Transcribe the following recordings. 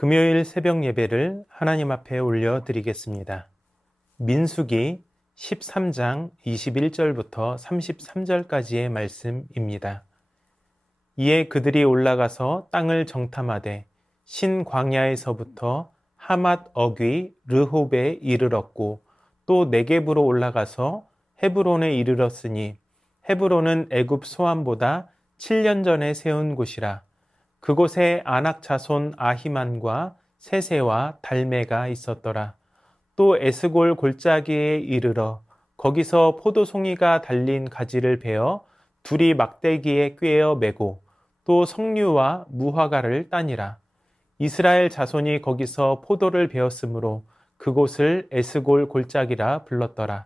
금요일 새벽 예배를 하나님 앞에 올려드리겠습니다. 민수기 13장 21절부터 33절까지의 말씀입니다. 이에 그들이 올라가서 땅을 정탐하되 신광야에서부터 하맛 어귀 르홉에 이르렀고 또 네겝으로 올라가서 헤브론에 이르렀으니 헤브론은 애굽 소암보다 7년 전에 세운 곳이라. 그곳에 아낙 자손 아히만과 세세와 달메가 있었더라. 또 에스골 골짜기에 이르러 거기서 포도송이가 달린 가지를 베어 둘이 막대기에 꿰어 매고 또 석류와 무화과를 따니라. 이스라엘 자손이 거기서 포도를 베었으므로 그곳을 에스골 골짜기라 불렀더라.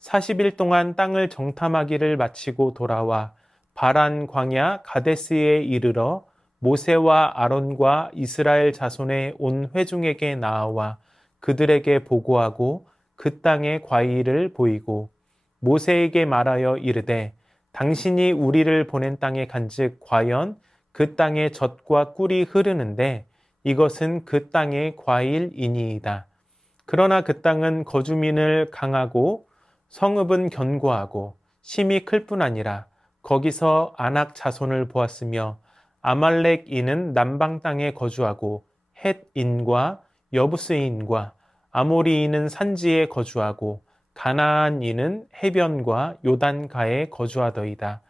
40일 동안 땅을 정탐하기를 마치고 돌아와 바란 광야 가데스에 이르러 모세와 아론과 이스라엘 자손의 온 회중에게 나아와 그들에게 보고하고 그 땅의 과일을 보이고 모세에게 말하여 이르되 당신이 우리를 보낸 땅에 간즉 과연 그 땅에 젖과 꿀이 흐르는데 이것은 그 땅의 과일이니이다. 그러나 그 땅은 거주민을 강하고 성읍은 견고하고 심이 클 뿐 아니라 거기서 아낙 자손을 보았으며 아말렉인은 남방 땅에 거주하고 헷인과 여부스인과 아모리인은 산지에 거주하고 가나안인은 해변과 요단가에 거주하더이다.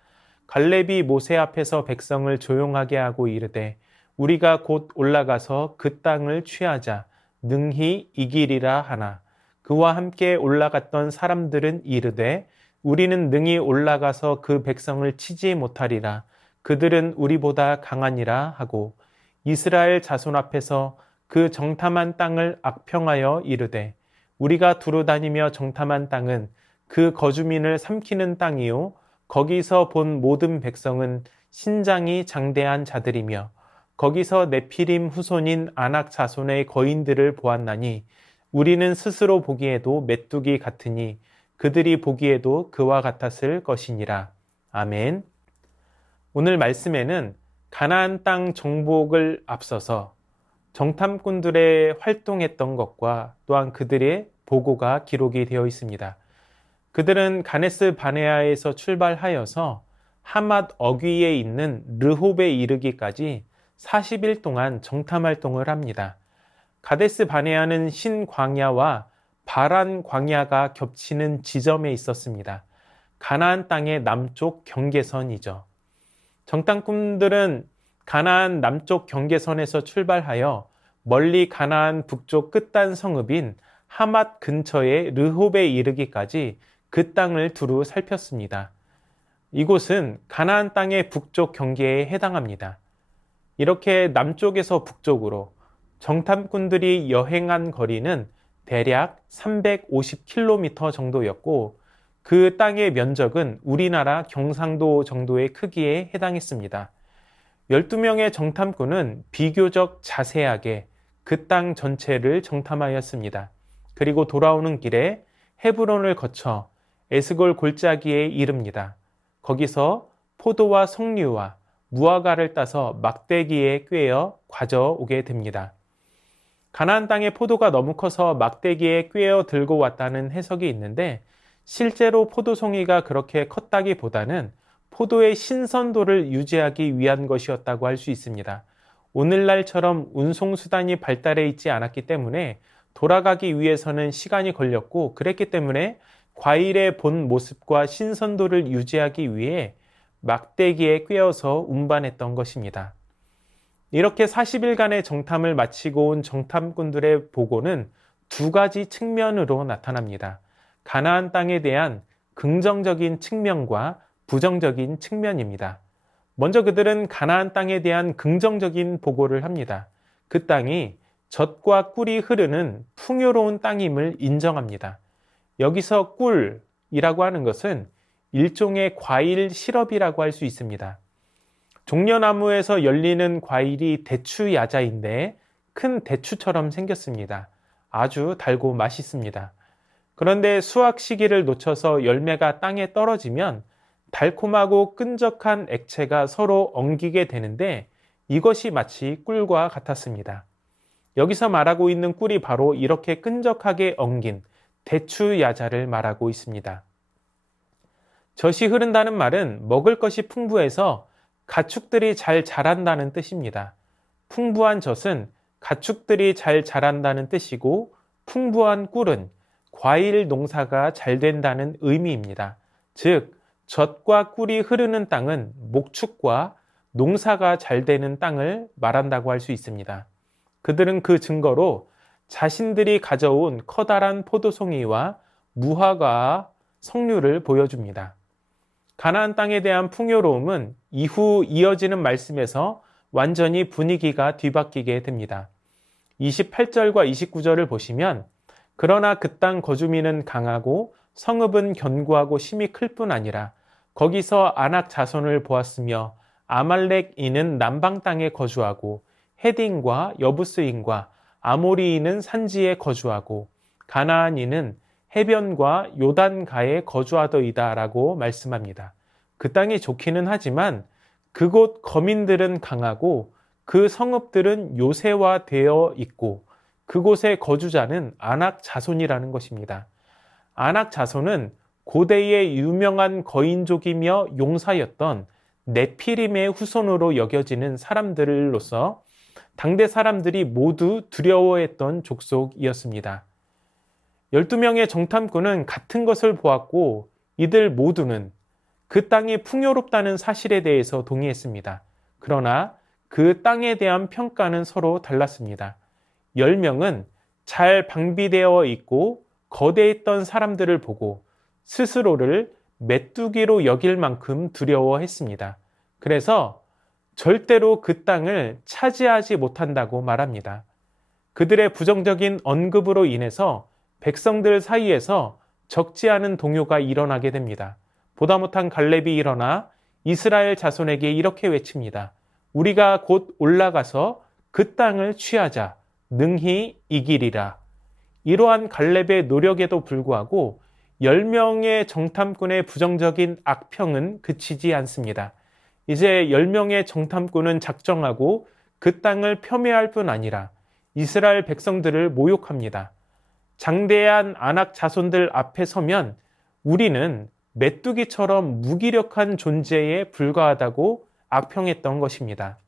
갈렙이 모세 앞에서 백성을 조용하게 하고 이르되 우리가 곧 올라가서 그 땅을 취하자 능히 이기리라 하나. 그와 함께 올라갔던 사람들은 이르되 우리는 능히 올라가서 그 백성을 치지 못하리라. 그들은 우리보다 강하니라 하고 이스라엘 자손 앞에서 그 정탐한 땅을 악평하여 이르되 우리가 두루 다니며 정탐한 땅은 그 거주민을 삼키는 땅이요 거기서 본 모든 백성은 신장이 장대한 자들이며 거기서 네피림 후손인 아낙 자손의 거인들을 보았나니 우리는 스스로 보기에도 메뚜기 같으니 그들이 보기에도 그와 같았을 것이니라. 아멘. 오늘 말씀에는 가나안 땅 정복을 앞서서 정탐꾼들의 활동했던 것과 또한 그들의 보고가 기록이 되어 있습니다. 그들은 가데스 바네아에서 출발하여서 하맛 어귀에 있는 르홉에 이르기까지 40일 동안 정탐 활동을 합니다. 가데스 바네아는 신광야와 바란 광야가 겹치는 지점에 있었습니다. 가나안 땅의 남쪽 경계선이죠. 정탐꾼들은 가나안 남쪽 경계선에서 출발하여 멀리 가나안 북쪽 끝단 성읍인 하맛 근처의 르홉에 이르기까지 그 땅을 두루 살폈습니다. 이곳은 가나안 땅의 북쪽 경계에 해당합니다. 이렇게 남쪽에서 북쪽으로 정탐꾼들이 여행한 거리는 대략 350km 정도였고 그 땅의 면적은 우리나라 경상도 정도의 크기에 해당했습니다. 12명의 정탐꾼은 비교적 자세하게 그 땅 전체를 정탐하였습니다. 그리고 돌아오는 길에 헤브론을 거쳐 에스골 골짜기에 이릅니다. 거기서 포도와 석류와 무화과를 따서 막대기에 꿰어 가져오게 됩니다. 가나안 땅의 포도가 너무 커서 막대기에 꿰어 들고 왔다는 해석이 있는데 실제로 포도송이가 그렇게 컸다기보다는 포도의 신선도를 유지하기 위한 것이었다고 할 수 있습니다. 오늘날처럼 운송수단이 발달해 있지 않았기 때문에 돌아가기 위해서는 시간이 걸렸고 그랬기 때문에 과일의 본 모습과 신선도를 유지하기 위해 막대기에 꿰어서 운반했던 것입니다. 이렇게 40일간의 정탐을 마치고 온 정탐꾼들의 보고는 두 가지 측면으로 나타납니다. 가나안 땅에 대한 긍정적인 측면과 부정적인 측면입니다. 먼저 그들은 가나안 땅에 대한 긍정적인 보고를 합니다. 그 땅이 젖과 꿀이 흐르는 풍요로운 땅임을 인정합니다. 여기서 꿀이라고 하는 것은 일종의 과일 시럽이라고 할 수 있습니다. 종려나무에서 열리는 과일이 대추 야자인데 큰 대추처럼 생겼습니다. 아주 달고 맛있습니다. 그런데 수확 시기를 놓쳐서 열매가 땅에 떨어지면 달콤하고 끈적한 액체가 서로 엉기게 되는데 이것이 마치 꿀과 같았습니다. 여기서 말하고 있는 꿀이 바로 이렇게 끈적하게 엉긴 대추야자를 말하고 있습니다. 젖이 흐른다는 말은 먹을 것이 풍부해서 가축들이 잘 자란다는 뜻입니다. 풍부한 젖은 가축들이 잘 자란다는 뜻이고, 풍부한 꿀은 과일 농사가 잘 된다는 의미입니다. 즉, 젖과 꿀이 흐르는 땅은 목축과 농사가 잘 되는 땅을 말한다고 할 수 있습니다. 그들은 그 증거로 자신들이 가져온 커다란 포도송이와 무화과 석류를 보여줍니다. 가나안 땅에 대한 풍요로움은 이후 이어지는 말씀에서 완전히 분위기가 뒤바뀌게 됩니다. 28절과 29절을 보시면, 그러나 그 땅 거주민은 강하고 성읍은 견고하고 심히 클 뿐 아니라 거기서 아낙 자손을 보았으며, 아말렉인은 남방 땅에 거주하고 헤딘과 여부스인과 아모리인은 산지에 거주하고 가나안인은 해변과 요단가에 거주하더이다 라고 말씀합니다. 그 땅이 좋기는 하지만 그곳 거민들은 강하고 그 성읍들은 요새화되어 있고 그곳의 거주자는 아낙 자손이라는 것입니다. 아낙 자손은 고대의 유명한 거인족이며 용사였던 네피림의 후손으로 여겨지는 사람들로서 당대 사람들이 모두 두려워했던 족속이었습니다. 12명의 정탐꾼은 같은 것을 보았고 이들 모두는 그 땅이 풍요롭다는 사실에 대해서 동의했습니다. 그러나 그 땅에 대한 평가는 서로 달랐습니다. 10명은 잘 방비되어 있고 거대했던 사람들을 보고 스스로를 메뚜기로 여길 만큼 두려워했습니다. 그래서 절대로 그 땅을 차지하지 못한다고 말합니다. 그들의 부정적인 언급으로 인해서 백성들 사이에서 적지 않은 동요가 일어나게 됩니다. 보다 못한 갈렙이 일어나 이스라엘 자손에게 이렇게 외칩니다. 우리가 곧 올라가서 그 땅을 취하자. 능히 이기리라. 이러한 갈렙의 노력에도 불구하고 10명의 정탐꾼의 부정적인 악평은 그치지 않습니다. 이제 10명의 정탐꾼은 작정하고 그 땅을 폄훼할 뿐 아니라 이스라엘 백성들을 모욕합니다. 장대한 아낙 자손들 앞에 서면 우리는 메뚜기처럼 무기력한 존재에 불과하다고 악평했던 것입니다.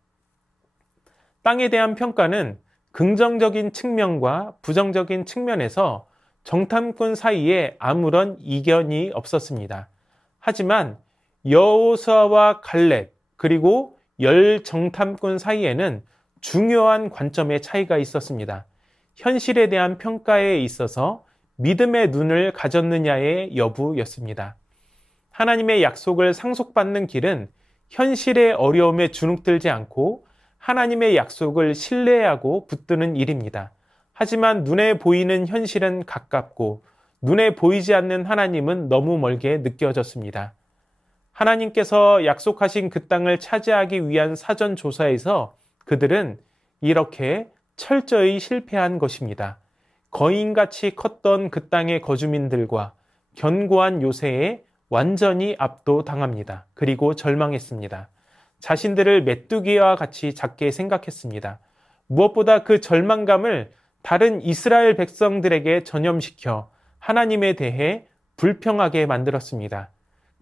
땅에 대한 평가는 긍정적인 측면과 부정적인 측면에서 정탐꾼 사이에 아무런 이견이 없었습니다. 하지만 여호수아와 갈렙 그리고 10 정탐꾼 사이에는 중요한 관점의 차이가 있었습니다. 현실에 대한 평가에 있어서 믿음의 눈을 가졌느냐의 여부였습니다. 하나님의 약속을 상속받는 길은 현실의 어려움에 주눅들지 않고 하나님의 약속을 신뢰하고 붙드는 일입니다. 하지만 눈에 보이는 현실은 가깝고 눈에 보이지 않는 하나님은 너무 멀게 느껴졌습니다. 하나님께서 약속하신 그 땅을 차지하기 위한 사전 조사에서 그들은 이렇게 철저히 실패한 것입니다. 거인같이 컸던 그 땅의 거주민들과 견고한 요새에 완전히 압도당합니다. 그리고 절망했습니다. 자신들을 메뚜기와 같이 작게 생각했습니다. 무엇보다 그 절망감을 다른 이스라엘 백성들에게 전염시켜 하나님에 대해 불평하게 만들었습니다.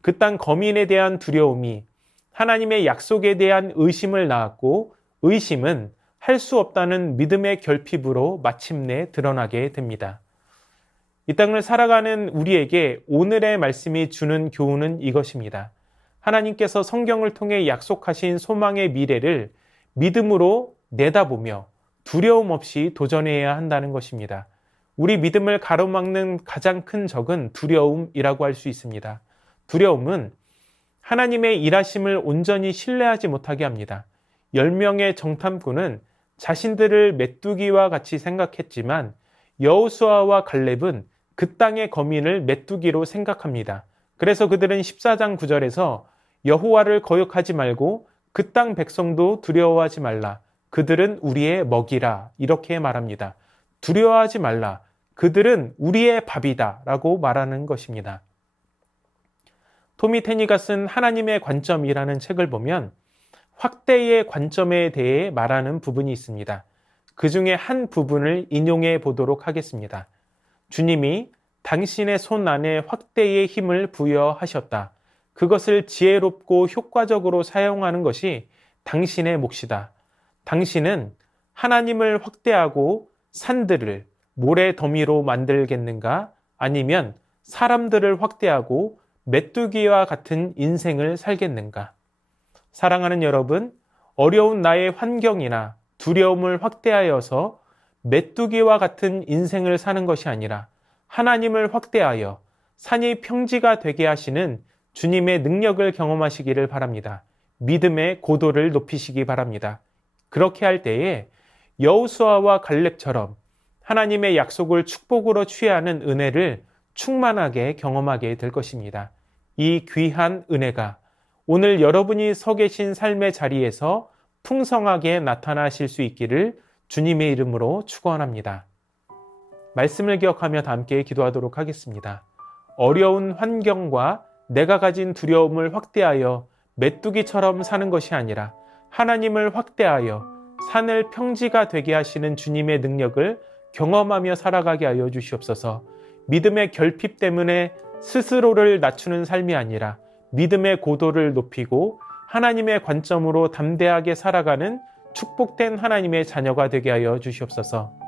그 땅 거민에 대한 두려움이 하나님의 약속에 대한 의심을 낳았고 의심은 할 수 없다는 믿음의 결핍으로 마침내 드러나게 됩니다. 이 땅을 살아가는 우리에게 오늘의 말씀이 주는 교훈은 이것입니다. 하나님께서 성경을 통해 약속하신 소망의 미래를 믿음으로 내다보며 두려움 없이 도전해야 한다는 것입니다. 우리 믿음을 가로막는 가장 큰 적은 두려움이라고 할 수 있습니다. 두려움은 하나님의 일하심을 온전히 신뢰하지 못하게 합니다. 10명의 정탐꾼은 자신들을 메뚜기와 같이 생각했지만 여호수아와 갈렙은 그 땅의 거민을 메뚜기로 생각합니다. 그래서 그들은 14장 9절에서 여호와를 거역하지 말고 그 땅 백성도 두려워하지 말라. 그들은 우리의 먹이라. 이렇게 말합니다. 두려워하지 말라. 그들은 우리의 밥이다. 라고 말하는 것입니다. 토미 테니가 쓴 하나님의 관점이라는 책을 보면 확대의 관점에 대해 말하는 부분이 있습니다. 그 중에 한 부분을 인용해 보도록 하겠습니다. 주님이 당신의 손 안에 확대의 힘을 부여하셨다. 그것을 지혜롭고 효과적으로 사용하는 것이 당신의 몫이다. 당신은 하나님을 확대하고 산들을 모래 더미로 만들겠는가? 아니면 사람들을 확대하고 메뚜기와 같은 인생을 살겠는가? 사랑하는 여러분, 어려운 나의 환경이나 두려움을 확대하여서 메뚜기와 같은 인생을 사는 것이 아니라 하나님을 확대하여 산이 평지가 되게 하시는 주님의 능력을 경험하시기를 바랍니다. 믿음의 고도를 높이시기 바랍니다. 그렇게 할 때에 여호수아와 갈렙처럼 하나님의 약속을 축복으로 취하는 은혜를 충만하게 경험하게 될 것입니다. 이 귀한 은혜가 오늘 여러분이 서 계신 삶의 자리에서 풍성하게 나타나실 수 있기를 주님의 이름으로 축원합니다. 말씀을 기억하며 다 함께 기도하도록 하겠습니다. 어려운 환경과 내가 가진 두려움을 확대하여 메뚜기처럼 사는 것이 아니라 하나님을 확대하여 산을 평지가 되게 하시는 주님의 능력을 경험하며 살아가게 하여 주시옵소서. 믿음의 결핍 때문에 스스로를 낮추는 삶이 아니라 믿음의 고도를 높이고 하나님의 관점으로 담대하게 살아가는 축복된 하나님의 자녀가 되게 하여 주시옵소서.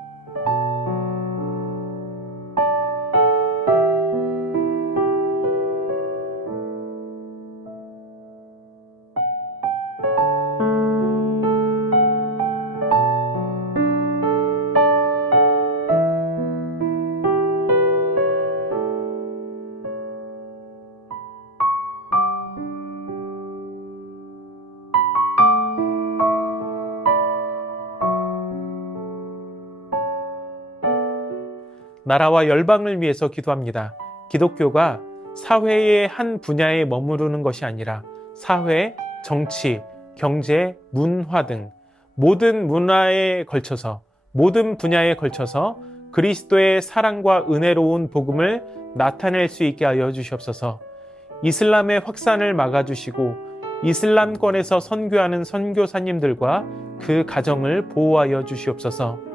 나라와 열방을 위해서 기도합니다. 기독교가 사회의 한 분야에 머무르는 것이 아니라 사회, 정치, 경제, 문화 등 모든 문화에 걸쳐서 모든 분야에 걸쳐서 그리스도의 사랑과 은혜로운 복음을 나타낼 수 있게 하여 주시옵소서. 이슬람의 확산을 막아주시고 이슬람권에서 선교하는 선교사님들과 그 가정을 보호하여 주시옵소서.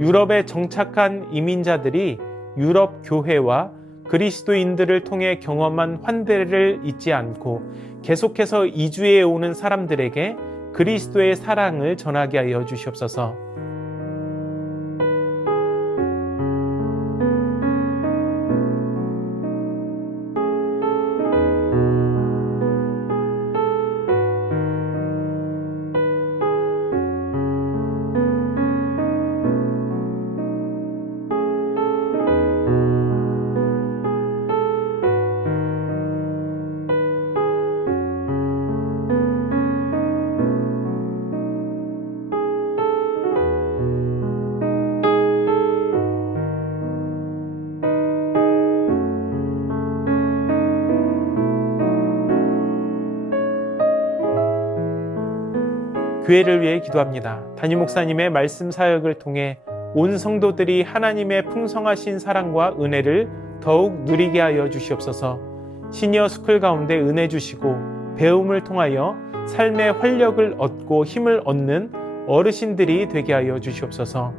유럽에 정착한 이민자들이 유럽 교회와 그리스도인들을 통해 경험한 환대를 잊지 않고 계속해서 이주해 오는 사람들에게 그리스도의 사랑을 전하게 하여 주시옵소서. 교회를 위해 기도합니다. 담임 목사님의 말씀 사역을 통해 온 성도들이 하나님의 풍성하신 사랑과 은혜를 더욱 누리게 하여 주시옵소서. 시니어 스쿨 가운데 은혜 주시고 배움을 통하여 삶의 활력을 얻고 힘을 얻는 어르신들이 되게 하여 주시옵소서.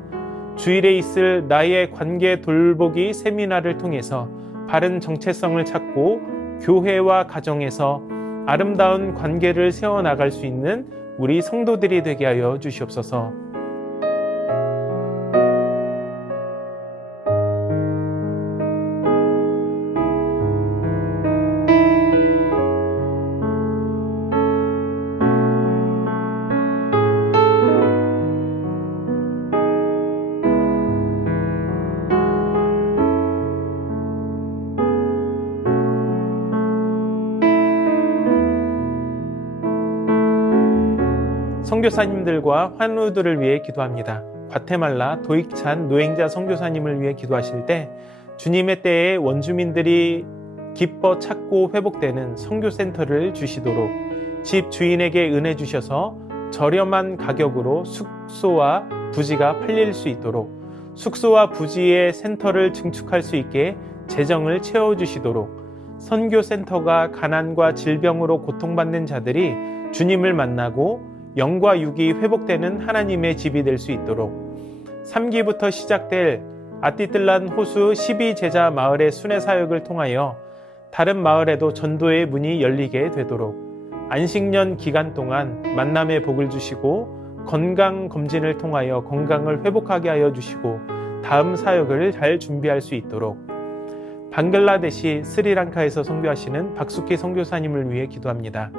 주일에 있을 나의 관계 돌보기 세미나를 통해서 바른 정체성을 찾고 교회와 가정에서 아름다운 관계를 세워나갈 수 있는 우리 성도들이 되게 하여 주시옵소서. 선교사님들과 환우들을 위해 기도합니다. 과테말라 도익찬 노행자 선교사님을 위해 기도하실 때 주님의 때에 원주민들이 기뻐 찾고 회복되는 선교센터를 주시도록 집 주인에게 은혜 주셔서 저렴한 가격으로 숙소와 부지가 팔릴 수 있도록 숙소와 부지의 센터를 증축할 수 있게 재정을 채워주시도록 선교센터가 가난과 질병으로 고통받는 자들이 주님을 만나고 영과 육이 회복되는 하나님의 집이 될 수 있도록 3기부터 시작될 아띠뜰란 호수 12제자 마을의 순회 사역을 통하여 다른 마을에도 전도의 문이 열리게 되도록 안식년 기간 동안 만남의 복을 주시고 건강 검진을 통하여 건강을 회복하게 하여 주시고 다음 사역을 잘 준비할 수 있도록 방글라데시 스리랑카에서 선교하시는 박숙희 선교사님을 위해 기도합니다.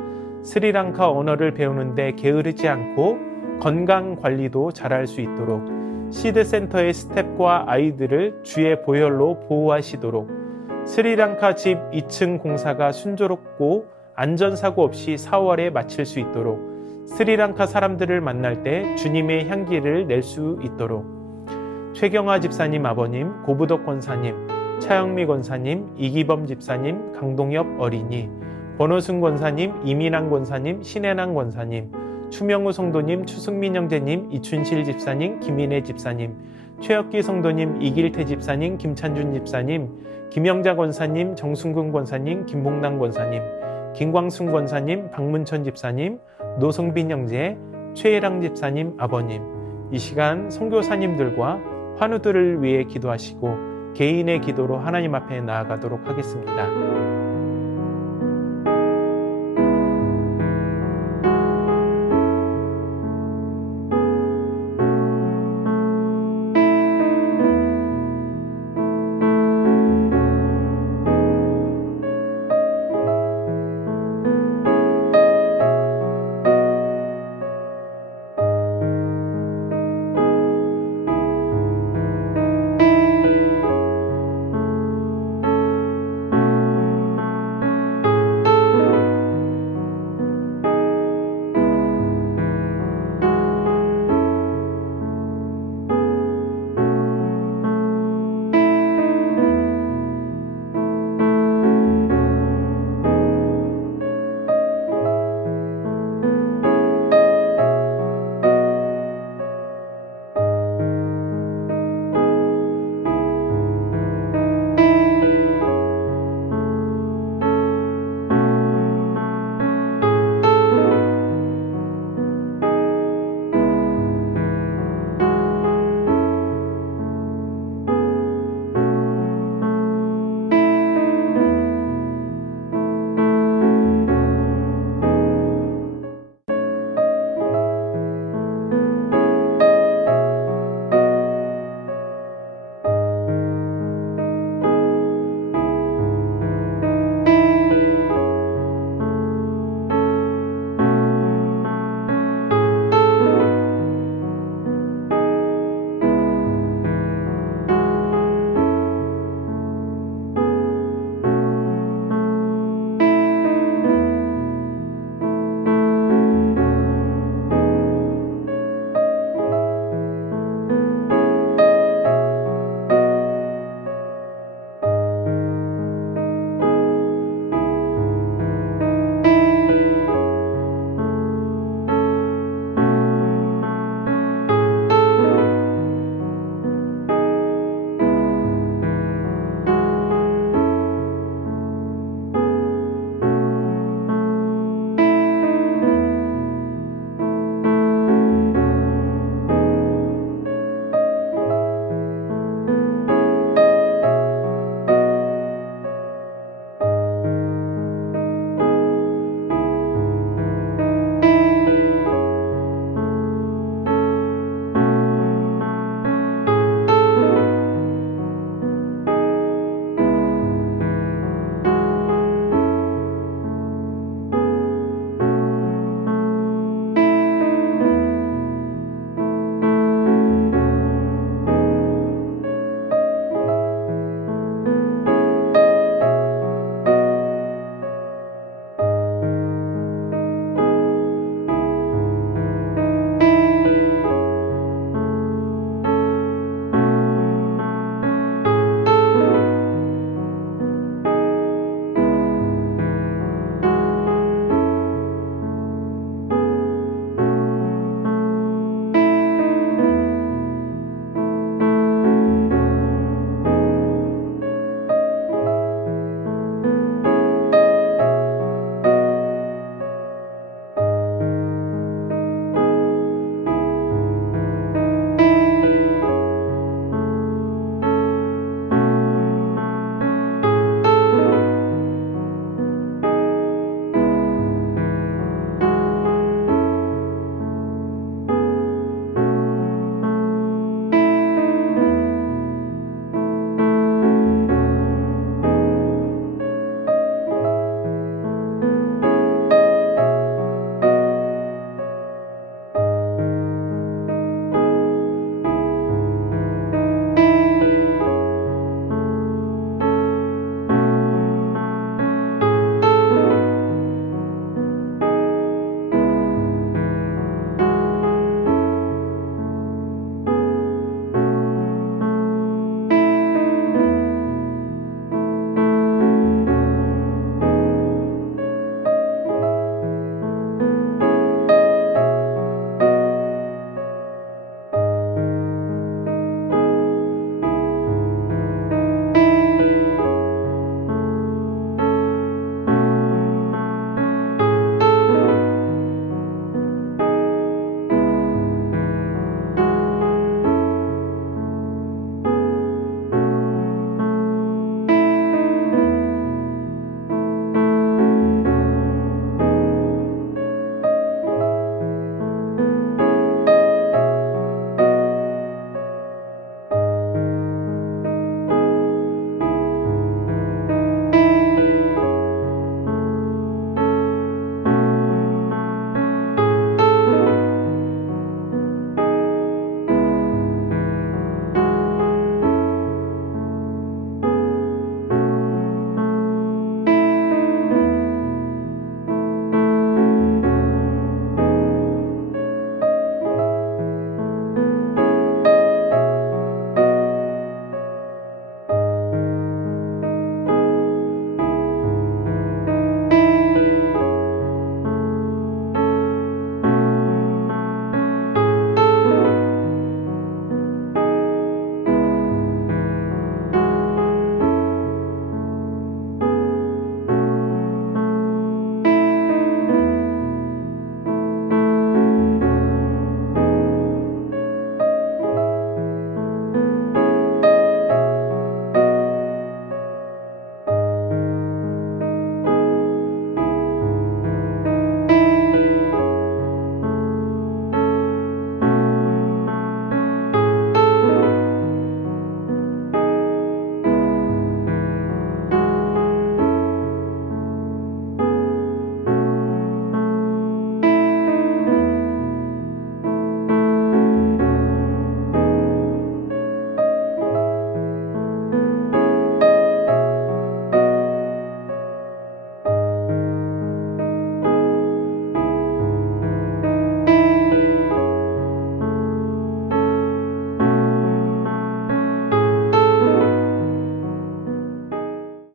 스리랑카 언어를 배우는데 게으르지 않고 건강 관리도 잘할 수 있도록 시드센터의 스텝과 아이들을 주의 보혈로 보호하시도록 스리랑카 집 2층 공사가 순조롭고 안전사고 없이 4월에 마칠 수 있도록 스리랑카 사람들을 만날 때 주님의 향기를 낼 수 있도록 최경화 집사님 아버님, 고부덕 권사님, 차영미 권사님, 이기범 집사님, 강동엽 어린이, 권호순 권사님, 이민환 권사님, 신혜남 권사님, 추명우 성도님, 추승민 형제님, 이춘실 집사님, 김인혜 집사님, 최혁기 성도님, 이길태 집사님, 김찬준 집사님, 김영자 권사님, 정순근 권사님, 김봉남 권사님, 김광순 권사님, 박문천 집사님, 노성빈 형제, 최혜랑 집사님 아버님, 이 시간 선교사님들과 환우들을 위해 기도하시고 개인의 기도로 하나님 앞에 나아가도록 하겠습니다.